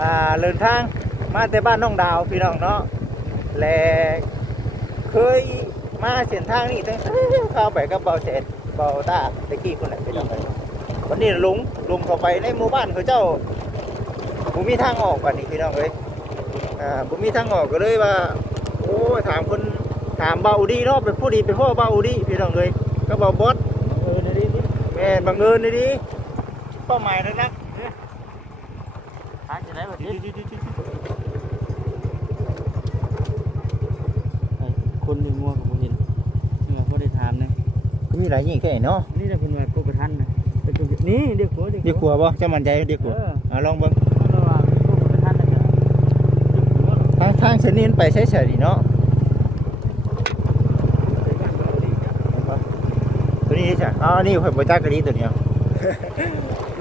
อ่าเดินทางมาแต่บ้านน้องดาวพี่น้องเนาะและเคยมาเส้นทางนี้ตั้งเข้าไปกับเบาเสร็จเบาตาตะกี้คนไหนพี่น้องเลยวันนี้ลุงลุงเข้าไปในหมู่บ้านเขาเจ้าผมมีทางออกวันนี้พี่น้องเลยอ่าผมมีทางออกก็เลยว่า โอ้ถามคนถามเบาดีเนาะเป็นผู้ดีเป็นพ่อเบาดีพี่น้องเลยก็เบาบอสเออนี่ดิแม่บังเอิญเลยดิเป้าหมายแล้วนะทางจะได้แบบนี้คนหนึ่งงัวกับผมเห็นนี่ว่าเขาได้ถามนะก็มีหลายอย่างแค่เนาะนี่จะเป็นว่าพวกประทันนะเป็นตัวนี่เด็กหัวเด็กเดี๋ยวกลัวบ่เจะมั่นใจเดี๋ยวกลัวเอออ่าลองเบิ่งเราว่าพวกประทันนะจ๊ะทางทางเส้นนี้มันไปใช้เฉยๆเนาะตัวนี้ใช่อ๋อนี่ข่อยบ่จักกะดีตัวเนี้ย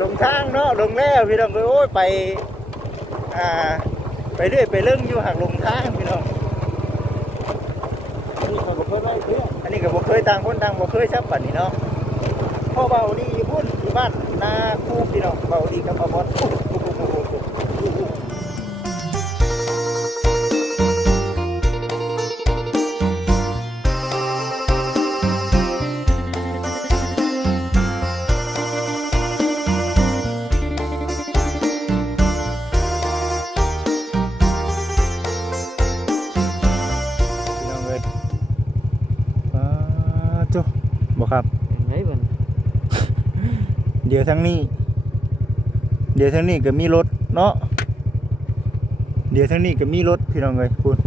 ลงทางเนาะลงแล้วพี่น้องเอ้ยโอ้ยไป อ่า ไปเรื่อยไปเรื่องอยู่หักลงทางพี่น้องนี่เขาบอกเพื่อนไว้เพื่อนอันนี้ก็บ่เคยต่างคนต่างบ่เคยชับปันนี่เนาะพ่อเบาดีพุ่นที่บ้านนาคูพี่น้องเบาดีกับพ่อบอส ดี๋ยวทั้งนี้ เดี๋ยวทั้งนี้ก็มีรถเนาะ เดี๋ยวทั้งนี้ก็มีรถพี่น้องเลยคุณ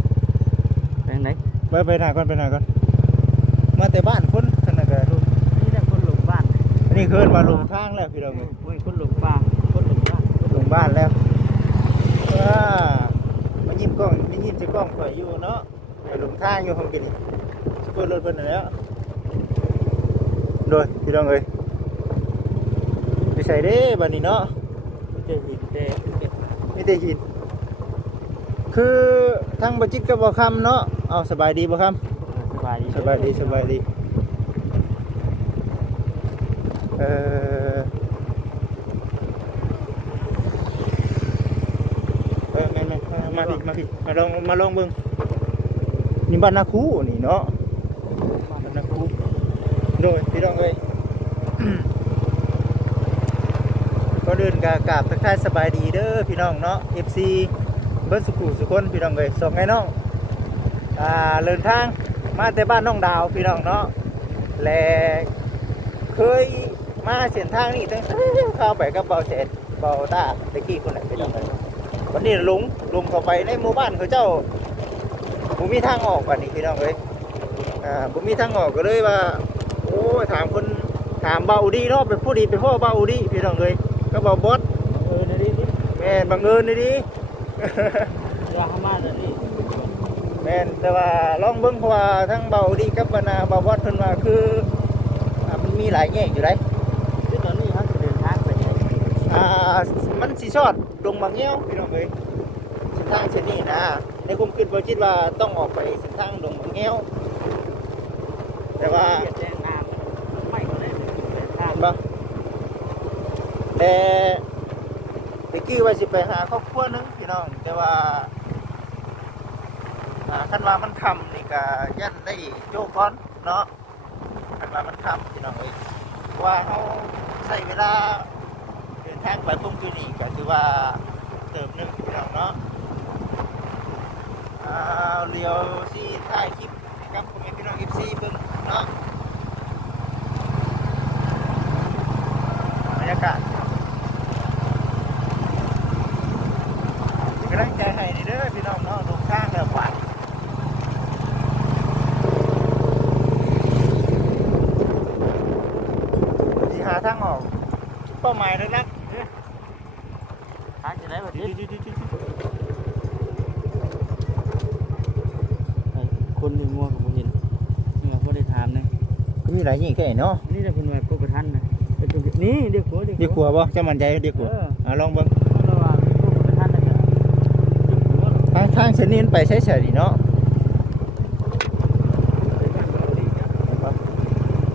แปลงไหนไปไปหน้าก่อนไปหน้าก่อนมาแต่บ้านคนท่านน่ะก็นี่ได้คนหลงบ้านอันนี้เคินมาลงทางแล้วพี่น้องเอ้ยโอ้ยคนหลงป่าคนหลงบ้านลงบ้านแล้วว้ามายิ้มกล้องนี่ยิ้มจะกล้องข่อยอยู่เนาะไปลงทางอยู่ห้องกินนี่สกุลรถเพิ่นนั่นแหล้วโดยพี่น้องเอ้ย ไปใส่เด้บัดนี้เนาะเจอหินเจอเก็บนี่แต่หิน คือทั้งบจิตกับบคำเนาะเอาสบายดีบ่คสบายดีำสบายดีสบายดีเออเออแม่นๆมาพี่มาพี่มาลองมาลองเบิ่งนี่บ้านนาคูนี่เนาะ บ้านนาคูโดยพี่น้องเอ้ย ก็เดินกากราบทักทายสบายดีเด้อพี่น้องเนาะ FC เบิ้ลสุขุสุคนพี่น้องเลยส่งไงน้องอ่าเดินทางมาแต่บ้านน้องดาวพี่น้องเนาะและเคยมาเส้นทางนี้ตั้งเข้าไปกับเบาเสร็จเบาตาตะกี้คนไหนพี่น้องเลยวันนี้ลุงลุงเข้าไปในหมู่บ้านเขาเจ้าผมมีทางออกวันนี้พี่น้องเลยอ่าผมมีทางออกก็เลยว่าโอ้ถามคนถามเบาดีเนาะเป็นผู้ดีเป็นพ่อเบาดีพี่น้องเลย ก็เบาบอสเออนี่ดิแม่นบังเอิญเลยดิราฮามาเลยนี่แม่นแต่ว่าลองเบิ่งเพราะว่าทั้งเบาดีกับบรรณาเบาวัดเพิ่นว่าคืออ่ามันมีหลายแง่อยู่ได้คือตอนนี้เขาจะเดินทางไปไหนอ่ามันสิชอดดงบางแง้วพี่น้องเอ้ยเส้นทางเส้นนี้นะในความคิดบ่คิดว่าต้องออกไปเส้นทางดงบางแง้วแต่ว่าเปลี่ยนแปลงน้ำไม่ก็ได้เดินทางเห็นบ่ แต่ตะกี้ว่าสิไปหาครอบครัวหนึงพี่น้อง แต่ว่าอ่าคันว่ามันคำนี่ก็ยันได้โจกก่อนเนาะคันว่ามันคำพี่น้องเอ้ยว่าเฮาใช้เวลาเดินทางไปพุ่งที่นี่ก็ถือว่าเติมหนึงพี่น้องเนาะเลี้ยวสิถ่ายคลิปให้กับพ่อแม่พี่น้อง FC เบิ่งเนาะบรรยากาศเป็นกำลังใจให้นี่เด้อพี่น้องเนาะลงทางแล้วกว่า สิหาทางออกเป้าหมายแล้วนะทางจะได้แบบนี้คนหนึ่งงัวกับผมเห็นนี่ว่าเขาได้ถามนะก็มีหลายอย่างแค่เนาะนี่จะเป็นว่าพวกประทันนะเป็นตัวนี่เด็กหัวเด็กเดี๋ยวกลัวบ่เจะมั่นใจเดี๋ยวกลัวเอออ่าลองเบิ่งเราว่าพวกประทันนะจ๊ะเด็กหัวทางทางเส้นนี้มันไปใช้เฉยๆเนาะ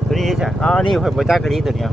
ตัวนี้ใช่อ๋อนี่ข่อยบ่จักกะดีตัวเนี้ย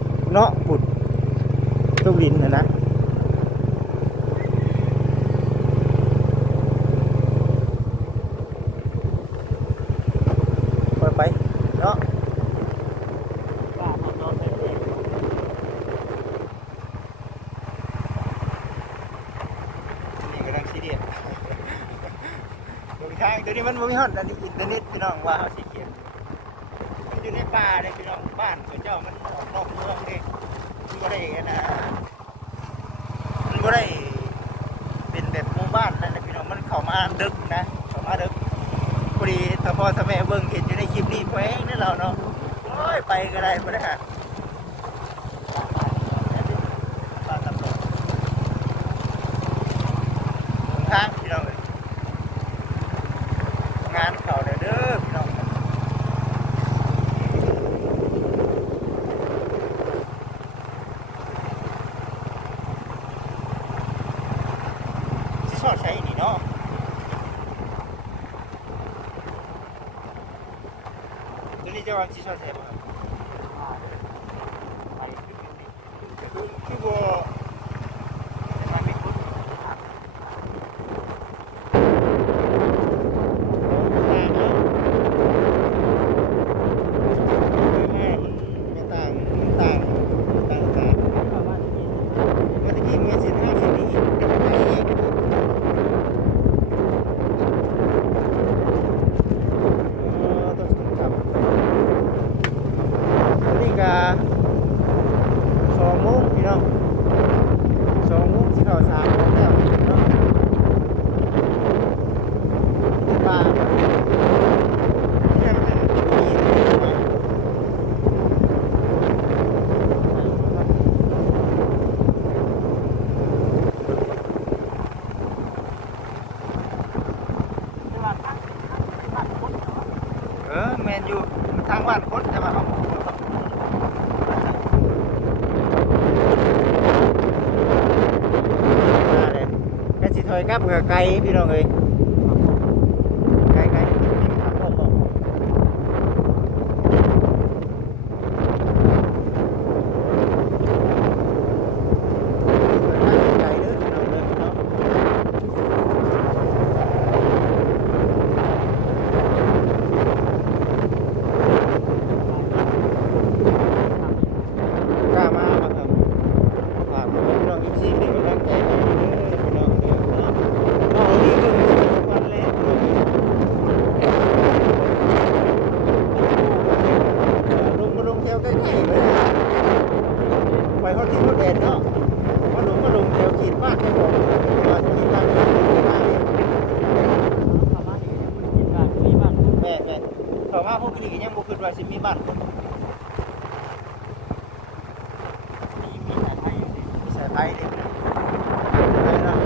เนาะปุดจุกดินนะนะไปไปเนาะป้าทำนอนได้เพื่อนนี่กำลังซีเรียสลงทางตัวนี้มันบ่มีฮอดอันนี้อินเทอร์เน็ตพี่น้องว่าเฮาสิเขียนมันอยู่ในป่าเลยพี่น้อง บ้านของเจ้ามันออกนอกเมืองเด้มันบ่ได้อันนะมันบ่ได้เป็นแบบหมู่บ้านนั่นแหละพี่น้องมันเข้ามาดึกนะเข้ามาดึกพอดีสะพ่อถ้าแม่เบิ่งเห็นอยู่ในคลิปนี้แพงนี่เราเนาะโอ้ยไปก็ได้บ่ได้ฮะป่าตำรวจลงทางพี่น้องเอ้ย งานเขาเด้อเด้อพี่น้องสิสอดใช้นี่เนาะ ตัวนี้จะวางสิสอดใช้บ่ครับคือคือบ่มาไม่คุ้นไม่ต่างต่างต่างกัน ป้าบ้านนี่ เมื่อกี้มีสินห้าสินนี้เป็นไปอีกเออต้องทำนี่ก็สองโมงพี่น้องสองโมงสิเข้าสามโมงแล้วพี่น้องที่ป่าเนี่ยมันเป็นที่ดีนะ ที่ว่าตั้งบ้านคนเนาะ เออแมนอยู่ทางบ้านคนแต่ว่าเขามาเลยแค่สิถอย กับกับไกลพี่น้องเอ้ยไกลไกลนี่ถามผมบอกไกลเด้อพี่น้องเอ้ยเนาะ กล้ามามาครับฝากพี่น้องอีกทีเป็นกำลังใจให้เด้อพี่น้องเด้อเนาะเอาดีเบิ่งวันแรกเลยลงมาลงแถวใกล้ๆเลยไปฮอดที่ฮอดแดนเนาะมาลงมาลงแถวขีดบ้านแค่บอกว่าขีดบ้านเนี่ยบ้านเนี่ย ป้าบ้านนี่มันมีบ้านมีบ้าน แม่แม่เข้า มาพวกนี้ก็ยังบ่คิดว่าสิมีบ้านคน มีมีสายไฟอยู่นี่ มีสายไฟเด้ไปเนาะ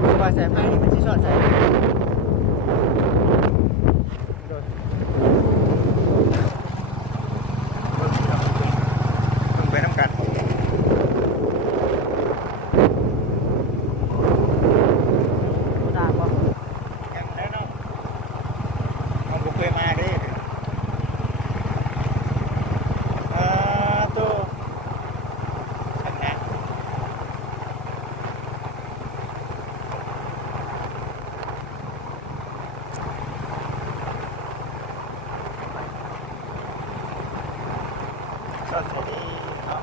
คือว่าสายไฟนี่มันสิสอดใส่โดยเบิ่งพี่น้องเบิ่งเบิ่งไปน้ำกัน โซดาบ่ ยังได้เนาะมันบ่เคยมาเด้อ่าโตอันนั้นสวัสดีเนาะ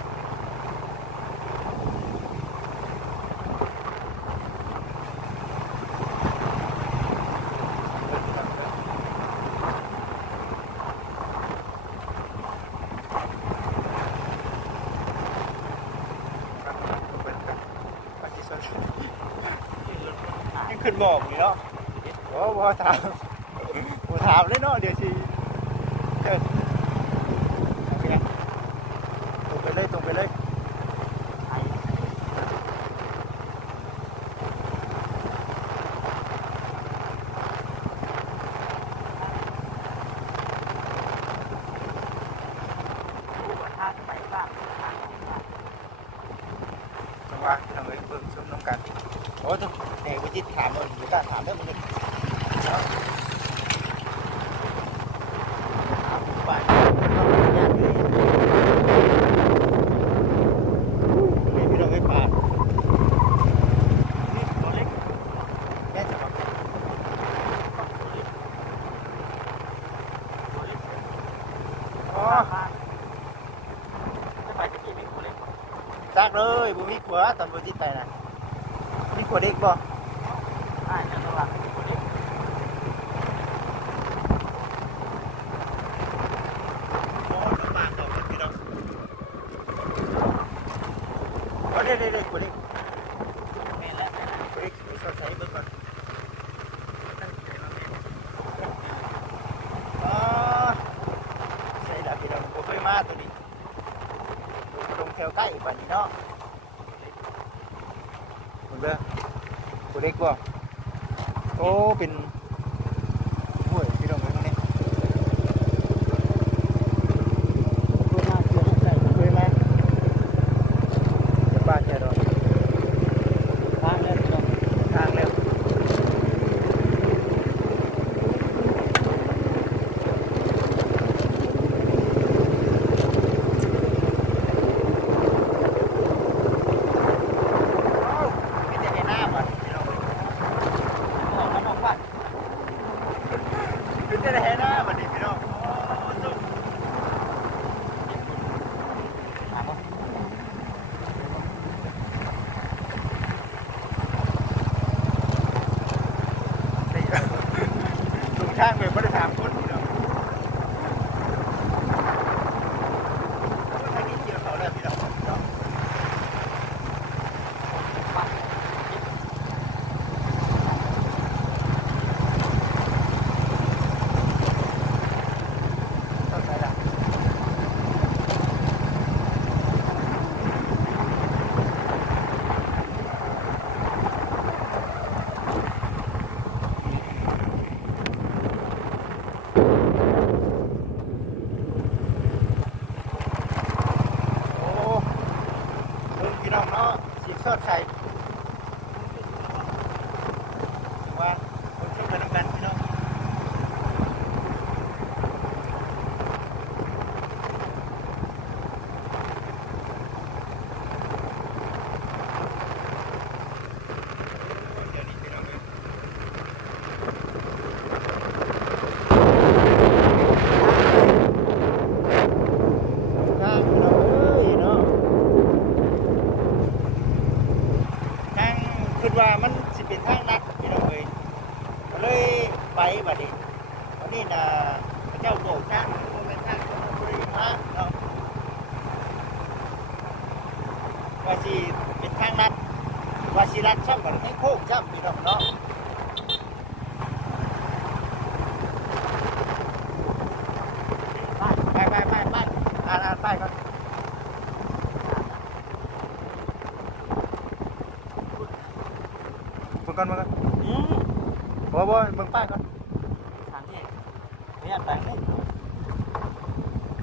ยั งขึ้นบอกนี่เนาะโอ้บ่ถามบ่ถามเลยเนาะเดี๋ยวสิเออโอเคตรงไปเลยตรงไปเลย ไฟ จังหวะพี่น้องเอ้ยเบิ่งชมน้ำกันโอ้ต้องเอกวิจิตถามเลยอยู่กล้าถามได้อมึงนี่เนาะถามผมไปเอาญาติเลยนี่พี่น้องเอ้ยปาดนี่ตัวเล็กแค่จะบอกอ๋อ จักเลย บุมีขัวตอนบุจิตไปนะมีขัวเด็กบ่เอาเด็กเด็กเด็กขัวเด็ก อ่านอ่านไปก่อนเบิ่งก่อนเบิ่งก่อนบ่บ่เบิ่งป้ายก่อนเนี่ยไป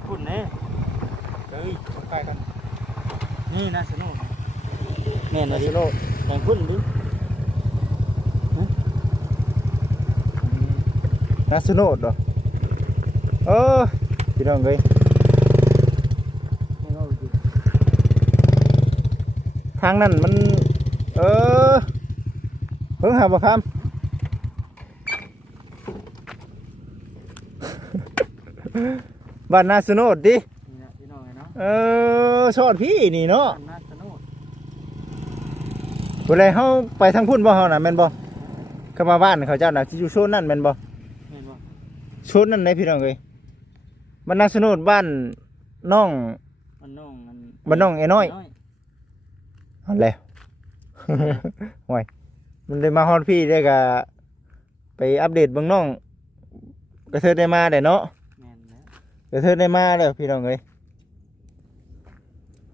คุณเนี่ยเอ้ยเบิ่งป้ายก่อนนี่นะสนุกแม่นนาเลยซิโลแข่งคุณดินาซิโนดเหรอเออพี่น้องเอ้ยางนั้นมัน เออเพิ่งหาบ่คำบ้านนาสโนดดินี่นะพี่น้องเนาะเออชอดพี่นี่เนาะน่าสนุกเวลาเฮาไปทางพุ่นบ่เฮาน่ะแม่นบ่เข้ามาบ้านเขาเจ้าน่ะสิอยู่โซนนั้นแม่นบ่เห็นบ่โซนนั้นไหนพี่น้องเอ้ยบ้านนาสโนดบ้านน้องมันน้องมันบ้านน้องไอ้น้อย เอาแล้วห่วยมันได้มาฮอดพี่ได้ก็ไปอัปเดตเบิ่งน้องกระเทิดได้มาได้เนาะแม่นแล้วกระเทิดได้มาแล้วพี่น้องเอ้ย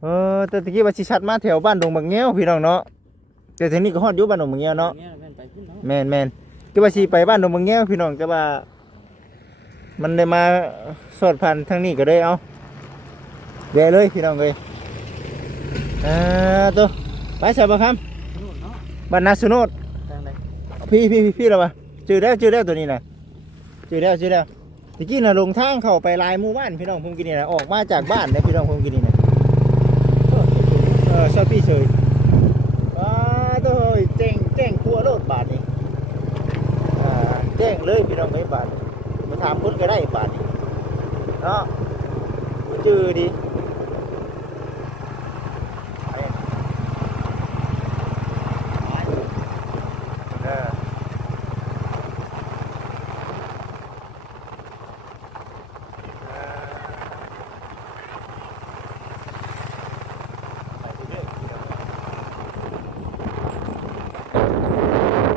เออแต่ตะกี้ว่าสิชัดมาแถวบ้านดงบักแง้วพี่น้องเนาะแต่ทีนี้ก็ฮอดอยู่บ้านดงบักแง้วเนาะเนี่ยแม่นไปขึ้นเนาะแม่นแม่นก็ว่าสิไปบ้านดงบักแง้วพี่น้องแต่ว่า มันได้มาสอดผ่านทางนี้ก็ได้เอาแวะเลยพี่น้องเลย อ่าตัวไปใส่บ่ครับนู่นนาะบ้านนาสุโนดพี่พี่พี่พี่แล้วปะจืดแล้วจืดแล้วตัวนี้นะจืดแล้วจืดแล้วตะกี้น่ะลงทางเข้าไปลายหมู่บ้านพี่น้องผมกินนี่นะออกมาจากบ้านนะพี่น้องผมกินนี่นะเออชอบพี่เฉยว้าตัวเฮ้ยเจ้งเจ้งครัวโลดบาทนี่อ่าแจ้งเลยพี่น้องไม่บาทมาถามเพิ่นก็ได้บาทนี่เนาะจืดดีไปเออ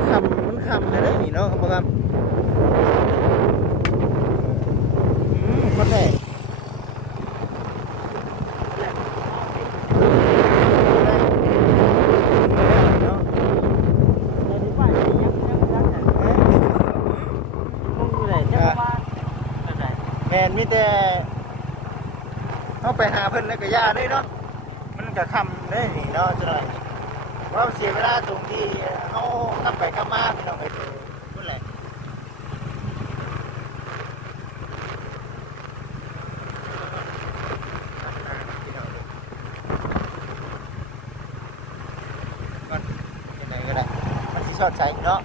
คำมันคำเลยนะนี่เนาะคำว่าคำอืมคนแรกเนาะ ในที่บ้านยังยังยังยังน่ะคงอยู่ไหนจังว่าแบบไหน แมนมีแต่เขาไปหาเพิ่นแล้วก็ย่าได้เนาะมันก็คำได้นี่เนาะจังหน่อยเพราะเสียเวลาตรงที่เขากลับไปกลับมาพี่น้องไปพุ่นแหละก่อนยังไงก็ได้มันสิชอดใส่เนาะ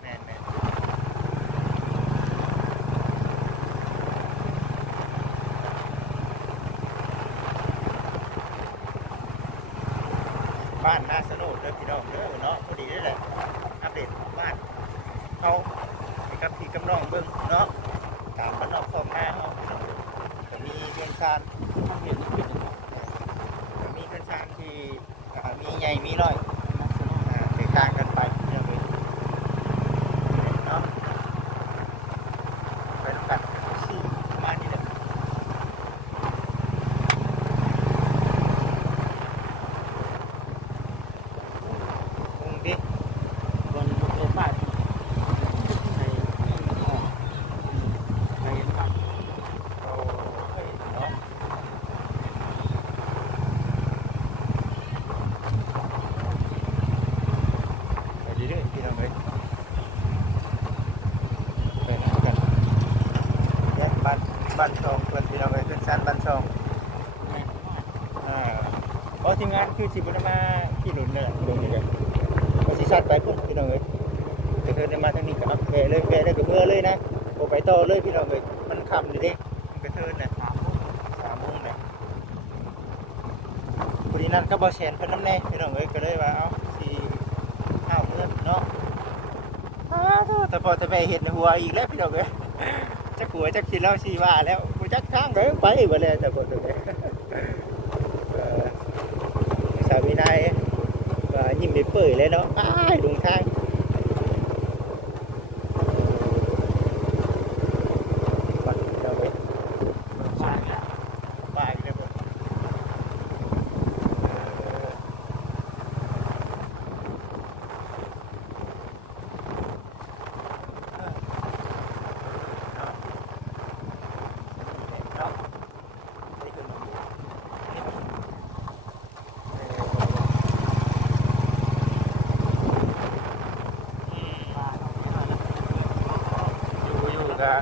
แม่นแม่นบ้านนาสนุกเด้อพี่น้องเด้อเนาะพอดีเลยแหละอัปเดตบ้าน เขาให้กับพี่กับน้องเบิ่งเนาะตามบ้านนอกคลองนาเนาะจะมีเรือนชาน เห็นเป็น จะมีเรือนชานที่อ่ามีใหญ่มีน้อยอ่าแตกต่างกันไปเรื่องนี้เนาะไปดูกันสี่ประมาณนี้แหละคงดิ บนบนเรือบ้านในในบ้าน โอ้ยเนาะไปเรื่อยๆพี่น้องเอ้ยไปหากันแยกบ้านบ้านช่องเพื่อนพี่น้องเอ้ยเพื่อนชั้นบ้านช่องอ่าเพราะ ทีมงานคือสิบุญมาขี่หนุนเนี่ยตรงนี้กันพอสิชัดไปพุ่นพี่น้องเอ้ยจะเคยได้มาทางนี้ก็อัพแวะเลยแวะได้กับเมื่อเลยนะโอไปต่อเลยพี่น้องเอ้ยมันคำอยู่เดิมันกระเทินนะสามโมงสามโมงเลยพอดีนั้นก็บอแชนเพิ่นน้ำแน่พี่น้องเอ้ยก็เลยว่าเอ้าสีข้าวเมื่อเนาะอ้าวโธ่แต่พอแต่แม่เห็นในหัวอีกแล้วพี่น้องเอ้ยจักหัวจักคิดแล้วชีว่าแล้วกูจักข้างก็ไปบ่เลยแต่บ่ตัวเอ้ยเอ่อสาววินัย ก็ยิ้มไปเปื่อยเลยเนาะอ้ายลงทางก่อนเดี๋ยวเว้ย บ้านแล้ว ป้ายเลยบ่อยู่อยู่ก็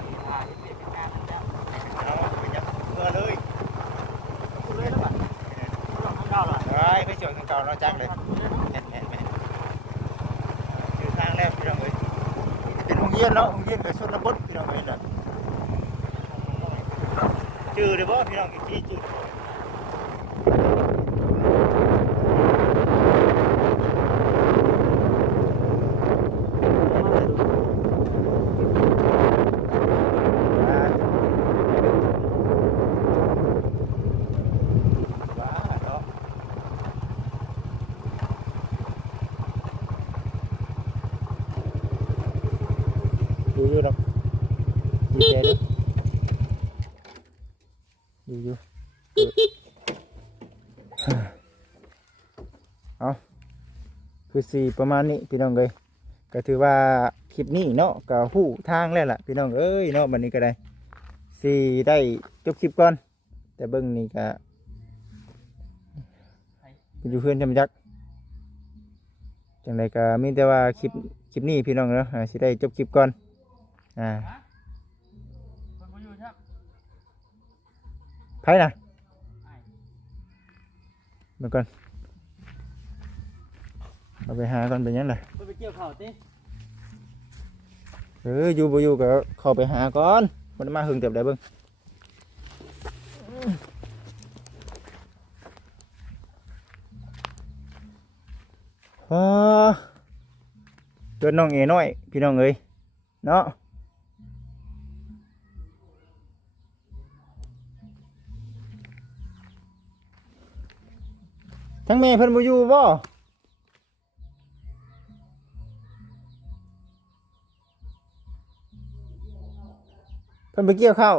เอาไปจับเพื่อเลย ไปไปจอดทางเก่าเราจักเลยแม่นแม่นแม่นคือทางแรกพี่น้องเอ้ยเป็นโรงเรียนเนาะโรงเรียนกับชนบทพี่น้องเอ้ยน่ะจื้อเด้อบ่พี่น้องอีกทีจื้อว้าว้าเนาะ ดูอยู่ดอกดีใจด้วยดูอยู่ เออเอาคือสีประมาณนี้พี่น้องเลยก็ถือว่าคลิปนี้เนาะก็หู้ทางแล้วล่ะพี่น้องเอ้ยเนาะบันนี้ก็ได้สีได้จบคลิปก่อน แต่เบิ้งนี่ก็เป็นอยู่เพื่อนจำยักจังไรก็มีแต่ว่าคลิปคลิปนี้พี่น้องเนาะอ่าสิได้จบคลิปก่อนอ่าคนบ่อยู่ครับไผนะ เดี๋ยวก่อนเอาไปหาก่อนเป็นยังไงเพิ่นไปเกี่ยวข้าวติ เอออยู่บ่อยู่ก็เข้าไปหาก่อนมันมาหึงเต็มได้เบิ่งฮ่าเกินน้องเอน้อย พี่น้องเอ้ยเนาะ ทั้งแม่เพิ่นบ่อยู่บ่เพิ่นไปเกี่ยวข้าว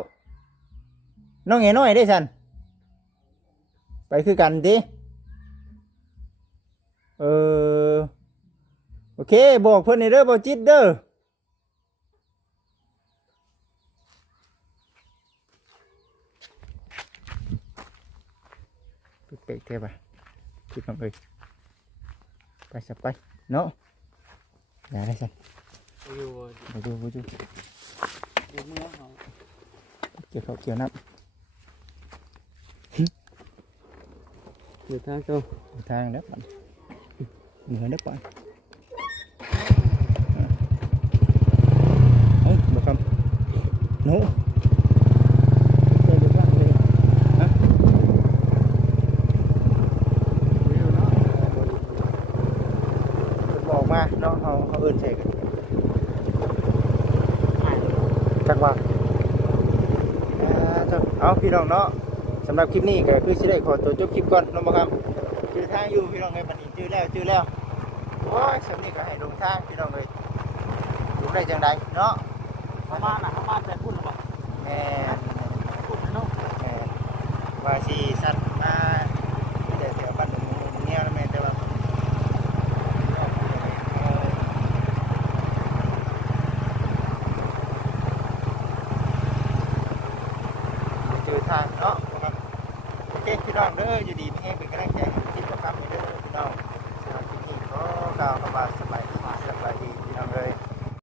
น้องเอน้อยได้สันไปคือกันติเออโอเคบอกเพิ่นให้เด้อบ่จิตเด้อเป๊ะๆแท้ป่ะ คิดน้องเอ้ยไปสับไปเนาะอย่าได้สันบ่อยู่บ่อยู่บ่อยู่อยู่เมืองเขาเกี่ยวข้าวเกี่ยวน้ำอยู่ทางเจ้า Một thang đất bạn người đất bạn ấy bà không nổ เจออยู่บ้านเลย hả อยู่เนาะ bỏ ma nó họ họ ơn sẽ อ่าน chắc vào à, thôi áo พี่น้องเนาะสำหรับคลิปนี้ก็คือสิได้ขอตัวจบคลิปก่อนเน้องบ่ครับชื่อทางอยู่พี่น้องเอ้ยบัดนี้ชื่อแล้วชื่อแล้วโอ้ยสำนี้ก็ให้ลงทางพี่น้องเอ้ยดูได้จังไดเนาะประมาณน่ะประมาณแต่พุ่นหรือเปล่าแม่นพุ่นเนาะเอ่อว่าสิสัตว์